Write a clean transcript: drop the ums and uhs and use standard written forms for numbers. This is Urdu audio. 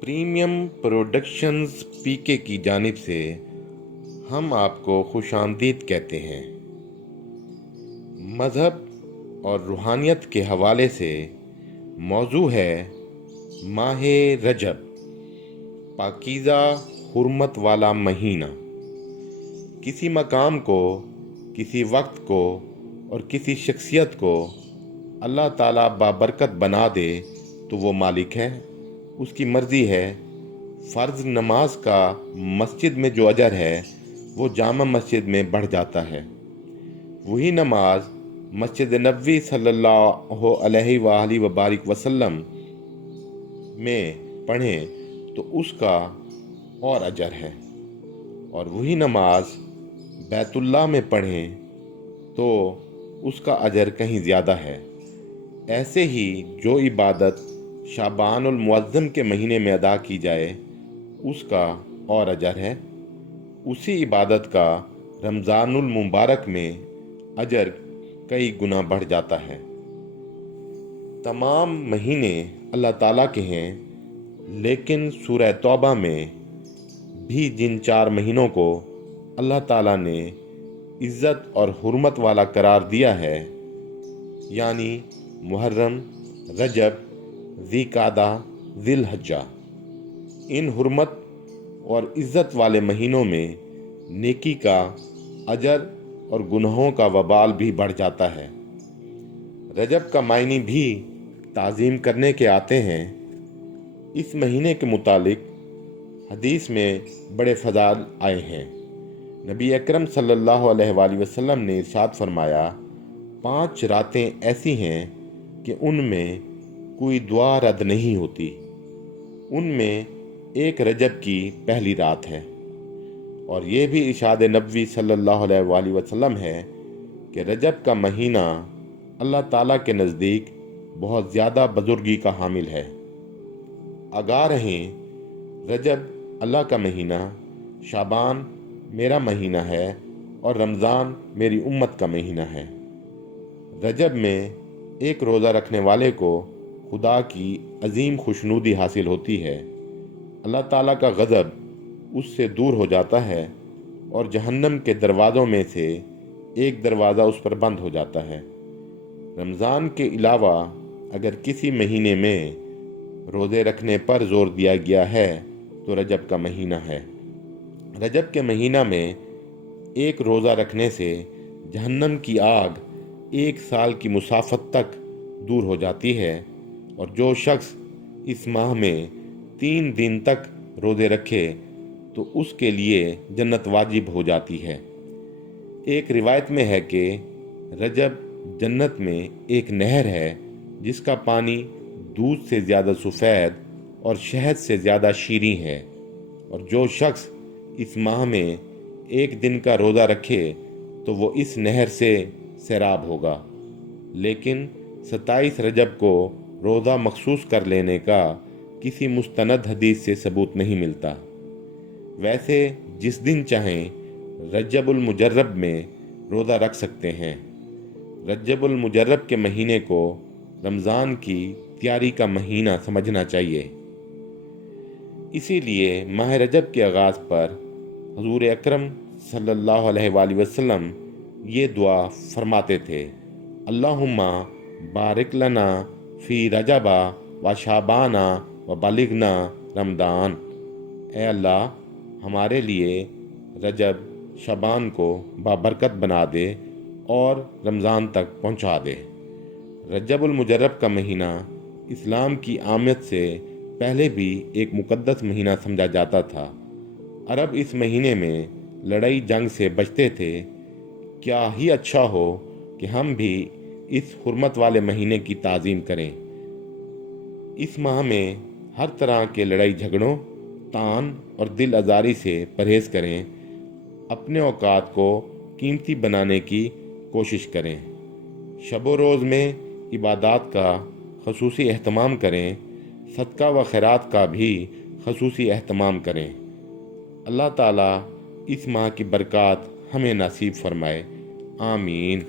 پریمیم پروڈکشنز پی کے کی جانب سے ہم آپ کو خوش آمدید کہتے ہیں۔ مذہب اور روحانیت کے حوالے سے موضوع ہے ماہ رجب، پاکیزہ حرمت والا مہینہ۔ کسی مقام کو، کسی وقت کو اور کسی شخصیت کو اللہ تعالیٰ بابرکت بنا دے تو وہ مالک ہے، اس کی مرضی ہے۔ فرض نماز کا مسجد میں جو اجر ہے وہ جامع مسجد میں بڑھ جاتا ہے۔ وہی نماز مسجد نبوی صلی اللہ علیہ وآلہ وبارک وسلم میں پڑھیں تو اس کا اور اجر ہے، اور وہی نماز بیت اللہ میں پڑھیں تو اس کا اجر کہیں زیادہ ہے۔ ایسے ہی جو عبادت شعبان المعظم کے مہینے میں ادا کی جائے اس کا اور اجر ہے، اسی عبادت کا رمضان المبارک میں اجر کئی گنا بڑھ جاتا ہے۔ تمام مہینے اللہ تعالیٰ کے ہیں، لیکن سورہ توبہ میں بھی جن 4 مہینوں کو اللہ تعالیٰ نے عزت اور حرمت والا قرار دیا ہے، یعنی محرم، رجب، ذی قعدہ، ذی الحجہ، ان حرمت اور عزت والے مہینوں میں نیکی کا اجر اور گناہوں کا وبال بھی بڑھ جاتا ہے۔ رجب کا معنی بھی تعظیم کرنے کے آتے ہیں۔ اس مہینے کے متعلق حدیث میں بڑے فضائل آئے ہیں۔ نبی اکرم صلی اللہ علیہ وآلہ وسلم نے ارشاد فرمایا، 5 راتیں ایسی ہیں کہ ان میں کوئی دعا رد نہیں ہوتی۔ ان میں ایک رجب کی پہلی رات ہے، اور یہ بھی ارشاد نبوی صلی اللہ علیہ وآلہ وسلم ہے کہ رجب کا مہینہ اللہ تعالیٰ کے نزدیک بہت زیادہ بزرگی کا حامل ہے۔ آگاہ رہیں، رجب اللہ کا مہینہ، شعبان میرا مہینہ ہے، اور رمضان میری امت کا مہینہ ہے۔ رجب میں ایک روزہ رکھنے والے کو خدا کی عظیم خوشنودی حاصل ہوتی ہے، اللہ تعالیٰ کا غضب اس سے دور ہو جاتا ہے، اور جہنم کے دروازوں میں سے ایک دروازہ اس پر بند ہو جاتا ہے۔ رمضان کے علاوہ اگر کسی مہینے میں روزے رکھنے پر زور دیا گیا ہے تو رجب کا مہینہ ہے۔ رجب کے مہینہ میں ایک روزہ رکھنے سے جہنم کی آگ 1 سال کی مسافت تک دور ہو جاتی ہے، اور جو شخص اس ماہ میں 3 دن تک روزے رکھے تو اس کے لیے جنت واجب ہو جاتی ہے۔ ایک روایت میں ہے کہ رجب جنت میں ایک نہر ہے جس کا پانی دودھ سے زیادہ سفید اور شہد سے زیادہ شیریں ہے، اور جو شخص اس ماہ میں 1 دن کا روزہ رکھے تو وہ اس نہر سے سیراب ہوگا۔ لیکن 27 رجب کو روزہ مخصوص کر لینے کا کسی مستند حدیث سے ثبوت نہیں ملتا۔ ویسے جس دن چاہیں رجب المجرب میں روزہ رکھ سکتے ہیں۔ رجب المجرب کے مہینے کو رمضان کی تیاری کا مہینہ سمجھنا چاہیے۔ اسی لیے ماہ رجب کے آغاز پر حضور اکرم صلی اللہ علیہ وآلہ وسلم یہ دعا فرماتے تھے، اللہم بارک لنا فی رجب و شعبان و بلغنا رمضان۔ اے اللہ، ہمارے لیے رجب شعبان کو بابرکت بنا دے اور رمضان تک پہنچا دے۔ رجب المجرب کا مہینہ اسلام کی آمد سے پہلے بھی ایک مقدس مہینہ سمجھا جاتا تھا۔ عرب اس مہینے میں لڑائی جنگ سے بچتے تھے۔ کیا ہی اچھا ہو کہ ہم بھی اس حرمت والے مہینے کی تعظیم کریں۔ اس ماہ میں ہر طرح کے لڑائی جھگڑوں، طعن اور دل آزاری سے پرہیز کریں۔ اپنے اوقات کو قیمتی بنانے کی کوشش کریں۔ شب و روز میں عبادات کا خصوصی اہتمام کریں۔ صدقہ و خیرات کا بھی خصوصی اہتمام کریں۔ اللہ تعالیٰ اس ماہ کی برکات ہمیں نصیب فرمائے، آمین۔